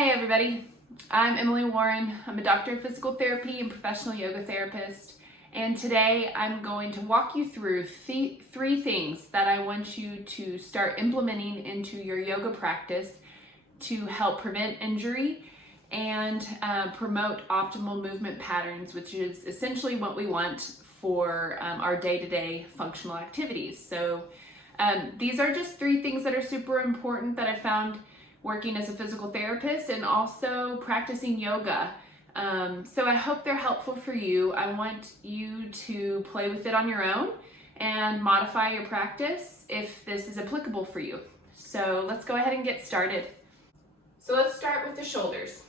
Hey everybody, I'm Emily Warren. I'm a doctor of physical therapy and professional yoga therapist, and today I'm going to walk you through three things that I want you to start implementing into your yoga practice to help prevent injury and promote optimal movement patterns, which is essentially what we want for our day-to-day functional activities. So these are just three things that are super important that I found working as a physical therapist and also practicing yoga. So I hope they're helpful for you. I want you to play with it on your own and modify your practice if this is applicable for you. So let's go ahead and get started. So let's start with the shoulders.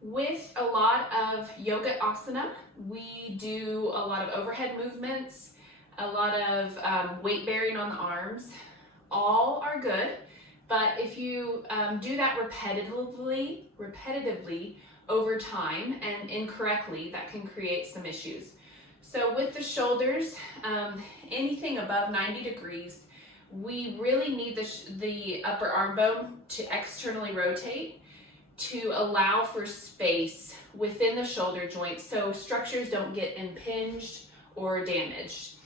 With a lot of yoga asana, we do a lot of overhead movements, a lot of weight bearing on the arms. All are good. But if you do that repetitively over time and incorrectly, that can create some issues. So with the shoulders, anything above 90 degrees, we really need the upper arm bone to externally rotate to allow for space within the shoulder joint so structures don't get impinged or damaged.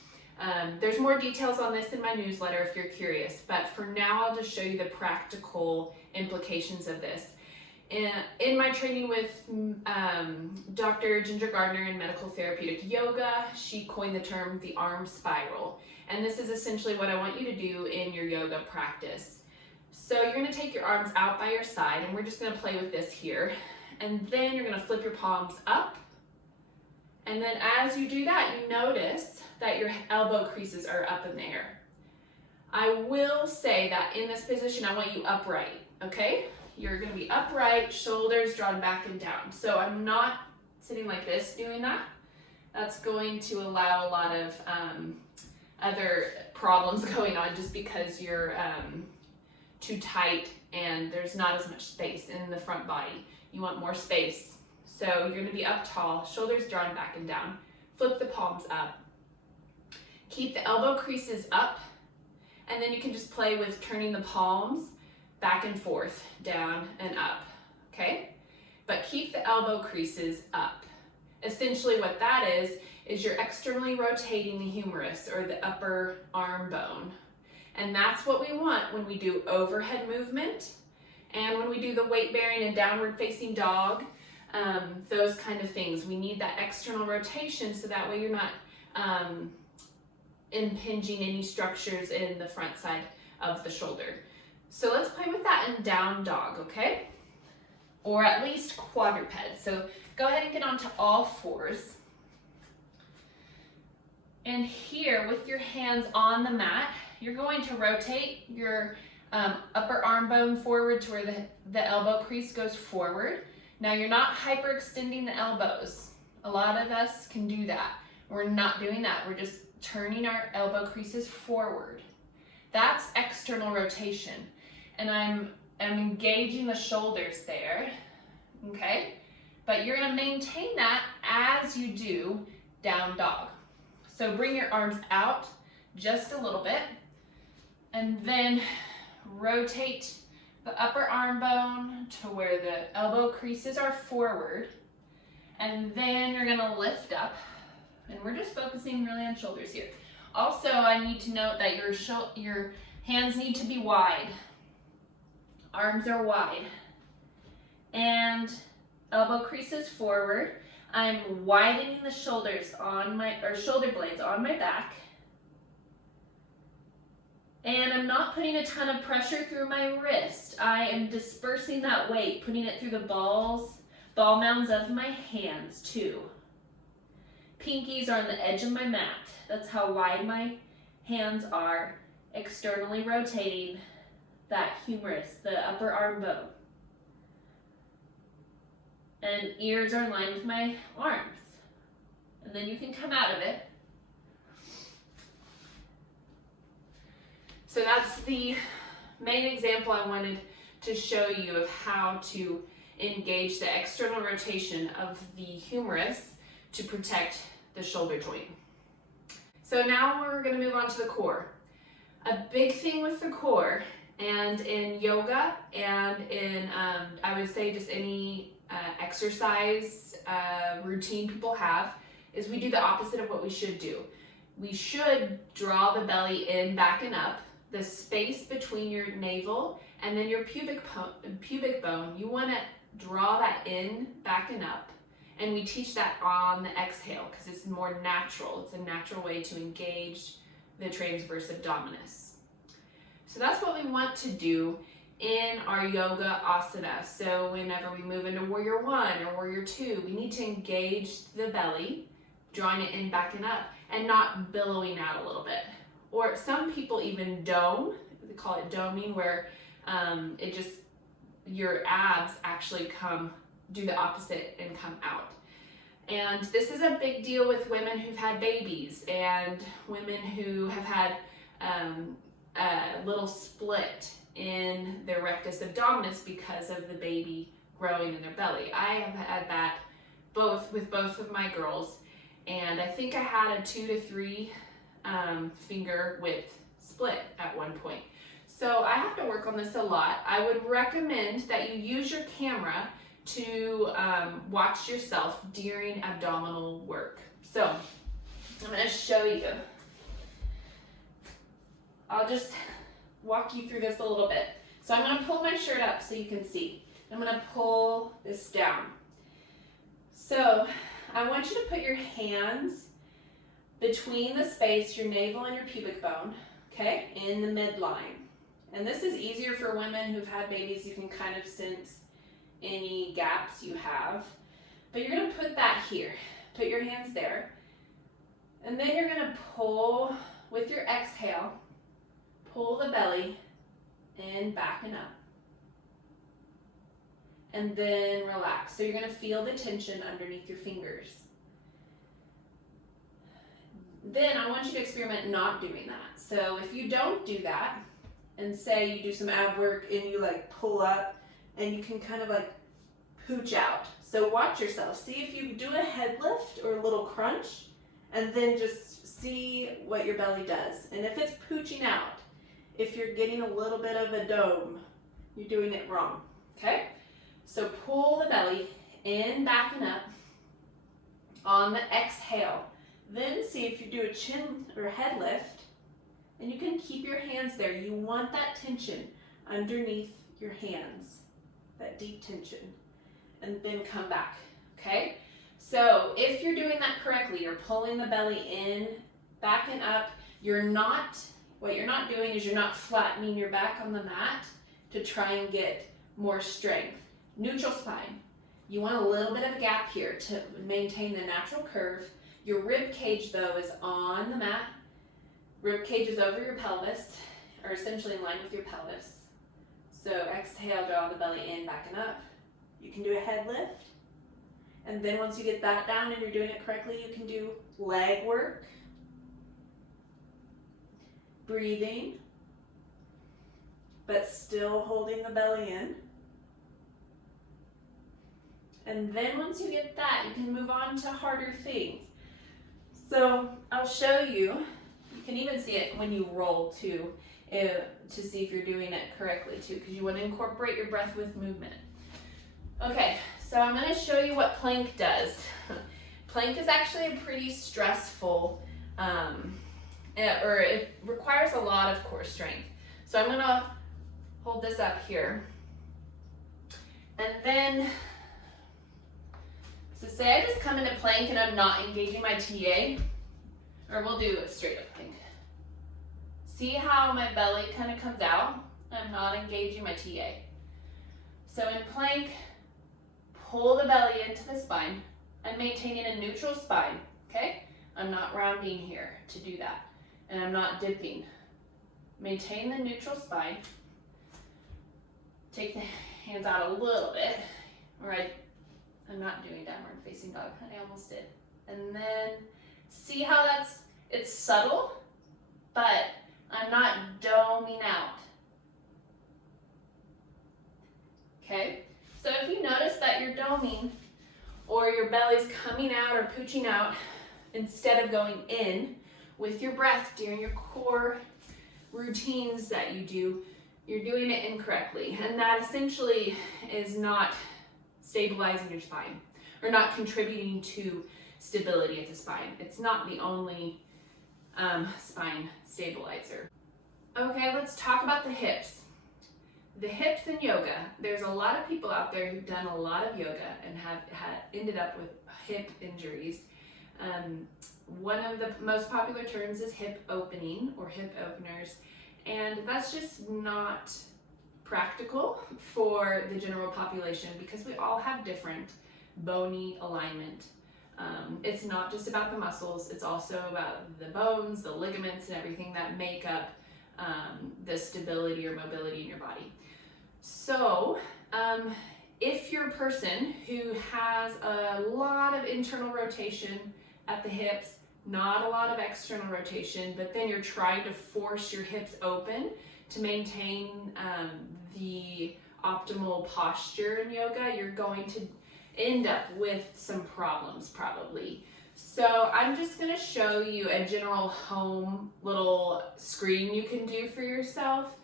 There's more details on this in my newsletter if you're curious, but for now I'll just show you the practical implications of this. In my training with Dr. Ginger Gardner in medical therapeutic yoga, she coined the term the arm spiral. And this is essentially what I want you to do in your yoga practice. So you're gonna take your arms out by your side, and we're just gonna play with this here. And then you're gonna flip your palms up. And then as you do that, you notice that your elbow creases are up in the air. I will say that in this position, I want you upright, okay? You're gonna be upright, shoulders drawn back and down. So I'm not sitting like this doing that. That's going to allow a lot of other problems going on just because you're too tight and there's not as much space in the front body. You want more space. So you're gonna be up tall, shoulders drawn back and down. Flip the palms up. Keep the elbow creases up, and then you can just play with turning the palms back and forth, down and up, okay? But keep the elbow creases up. Essentially what that is you're externally rotating the humerus or the upper arm bone. And that's what we want when we do overhead movement and when we do the weight bearing and downward facing dog. Those kind of things. We need that external rotation so that way you're not impinging any structures in the front side of the shoulder. So let's play with that in down dog, okay? Or at least quadruped. So go ahead and get onto all fours. And here with your hands on the mat, you're going to rotate your upper arm bone forward to where the elbow crease goes forward. Now you're not hyperextending the elbows. A lot of us can do that. We're not doing that. We're just turning our elbow creases forward. That's external rotation. And I'm engaging the shoulders there, okay? But you're gonna maintain that as you do down dog. So bring your arms out just a little bit and then rotate the upper arm bone to where the elbow creases are forward, and then you're gonna lift up, and we're just focusing really on shoulders here. Also, I need to note that your hands need to be wide. Arms are wide. And elbow creases forward. I'm widening the shoulders shoulder blades on my back. And I'm not putting a ton of pressure through my wrist. I am dispersing that weight, putting it through the ball mounds of my hands too. Pinkies are on the edge of my mat. That's how wide my hands are, externally rotating that humerus, the upper arm bone. And ears are in line with my arms. And then you can come out of it. So that's the main example I wanted to show you of how to engage the external rotation of the humerus to protect the shoulder joint. So now we're going to move on to the core. A big thing with the core And in yoga and in, I would say just any exercise routine people have, is we do the opposite of what we should do. We should draw the belly in, back and up. The space between your navel and then your pubic bone, you want to draw that in, back and up. And we teach that on the exhale because it's more natural. It's a natural way to engage the transverse abdominis. So that's what we want to do in our yoga asana. So whenever we move into warrior one or warrior two, we need to engage the belly, drawing it in, back and up, and not billowing out a little bit. Or some people even dome, they call it doming, where your abs actually do the opposite and come out. And this is a big deal with women who've had babies and women who have had a little split in their rectus abdominis because of the baby growing in their belly. I have had that with both of my girls, and I think I had a 2 to 3 finger width split at one point. So I have to work on this a lot. I would recommend that you use your camera to watch yourself during abdominal work. So I'm going to show you. I'll just walk you through this a little bit. So I'm going to pull my shirt up so you can see. I'm going to pull this down. So I want you to put your hands between the space, your navel and your pubic bone, okay, in the midline. And this is easier for women who've had babies. You can kind of sense any gaps you have. But you're going to put that here. Put your hands there. And then you're going to pull, with your exhale, pull the belly in, back and up. And then relax. So you're going to feel the tension underneath your fingers. Then I want you to experiment not doing that. So if you don't do that, and say you do some ab work and you like pull up and you can kind of like pooch out. So watch yourself. See if you do a head lift or a little crunch, and then just see what your belly does. And if it's pooching out, if you're getting a little bit of a dome, you're doing it wrong, okay? So pull the belly in, back and up on the exhale. Then see if you do a chin or head lift, and you can keep your hands there. You want that tension underneath your hands, that deep tension, and then come back, okay? So if you're doing that correctly, you're pulling the belly in, back and up, what you're not doing is you're not flattening your back on the mat to try and get more strength. Neutral spine. You want a little bit of a gap here to maintain the natural curve. Your rib cage, though, is on the mat. Rib cage is over your pelvis, or essentially in line with your pelvis. So exhale, draw the belly in, back and up. You can do a head lift. And then once you get that down and you're doing it correctly, you can do leg work. Breathing, but still holding the belly in. And then once you get that, you can move on to harder things. So I'll show you. You can even see it when you roll too, to see if you're doing it correctly too, because you want to incorporate your breath with movement. Okay, so I'm going to show you what plank does. Plank is actually a pretty stressful, it requires a lot of core strength. So I'm going to hold this up here. And then, so say I just come into plank and I'm not engaging my TA, or we'll do a straight up plank. See how my belly kind of comes out? I'm not engaging my TA. So in plank, pull the belly into the spine. I'm maintaining a neutral spine, okay? I'm not rounding here to do that. And I'm not dipping. Maintain the neutral spine. Take the hands out a little bit, or I'm not doing downward facing dog. I almost did. And then see how it's subtle, but I'm not doming out. Okay? So if you notice that you're doming, or your belly's coming out or pooching out, instead of going in with your breath during your core routines that you do, you're doing it incorrectly. And that essentially is not stabilizing your spine or not contributing to stability of the spine. It's not the only spine stabilizer. Okay, let's talk about the hips. The hips in yoga, there's a lot of people out there who've done a lot of yoga and have ended up with hip injuries. One of the most popular terms is hip opening or hip openers, and that's just not practical for the general population because we all have different bony alignment. It's not just about the muscles, it's also about the bones, the ligaments, and everything that make up the stability or mobility in your body. So if you're a person who has a lot of internal rotation at the hips, not a lot of external rotation, but then you're trying to force your hips open to maintain the optimal posture in yoga, you're going to end up with some problems probably. So I'm just going to show you a general home little screen you can do for yourself.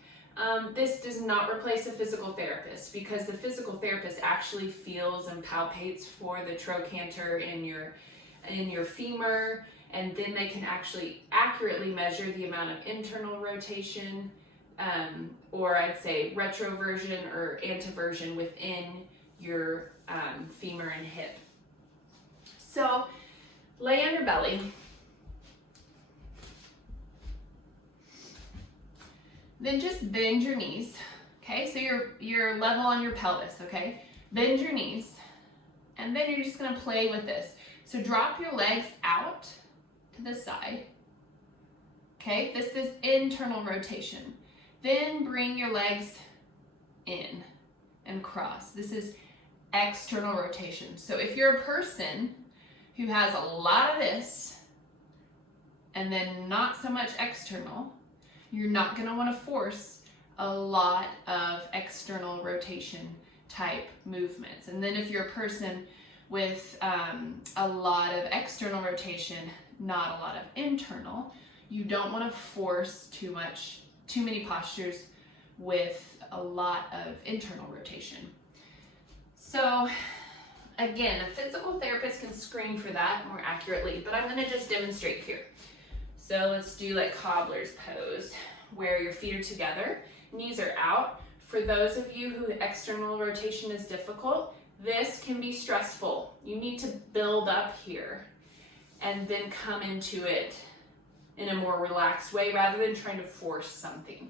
This does not replace a physical therapist because the physical therapist actually feels and palpates for the trochanter in your femur, and then they can actually accurately measure the amount of internal rotation, or I'd say retroversion or anteversion within your femur and hip. So lay on your belly. Then just bend your knees, okay? So you're level on your pelvis, okay? Bend your knees, and then you're just gonna play with this. So drop your legs out to the side, okay? This is internal rotation. Then bring your legs in and cross. This is external rotation. So if you're a person who has a lot of this and then not so much external, you're not going to want to force a lot of external rotation type movements. And then if you're a person with a lot of external rotation, not a lot of internal, you don't want to force too many postures with a lot of internal rotation. So again, a physical therapist can screen for that more accurately, but I'm going to just demonstrate here. So let's do like cobbler's pose, where your feet are together, knees are out. For those of you who external rotation is difficult, this can be stressful. You need to build up here and then come into it in a more relaxed way rather than trying to force something.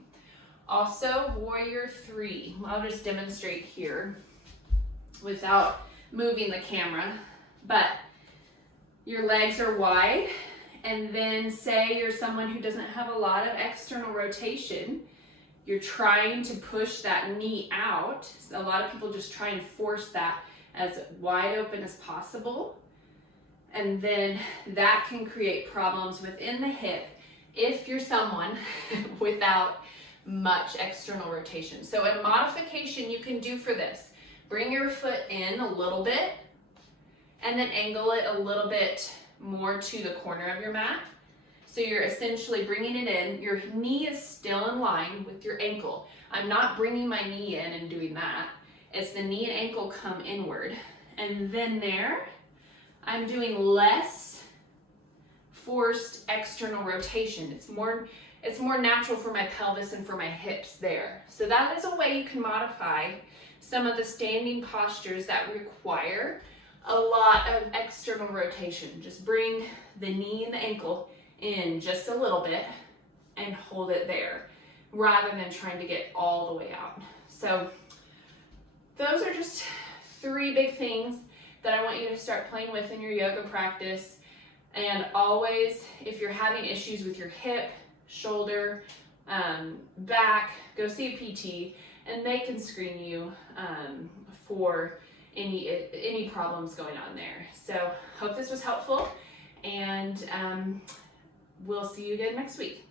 Also, warrior 3. I'll just demonstrate here without moving the camera, but your legs are wide, and then say you're someone who doesn't have a lot of external rotation, you're trying to push that knee out. A lot of people just try and force that as wide open as possible, and then that can create problems within the hip if you're someone without much external rotation. So a modification you can do for this, bring your foot in a little bit and then angle it a little bit more to the corner of your mat. So you're essentially bringing it in. Your knee is still in line with your ankle. I'm not bringing my knee in and doing that. It's the knee and ankle come inward. And then there, I'm doing less forced external rotation. It's more natural for my pelvis and for my hips there. So that is a way you can modify some of the standing postures that require a lot of external rotation. Just bring the knee and the ankle in just a little bit and hold it there rather than trying to get all the way out. So those are just 3 big things that I want you to start playing with in your yoga practice. And always, if you're having issues with your hip, shoulder, back, go see a PT and they can screen you for any problems going on there. So hope this was helpful, and we'll see you again next week.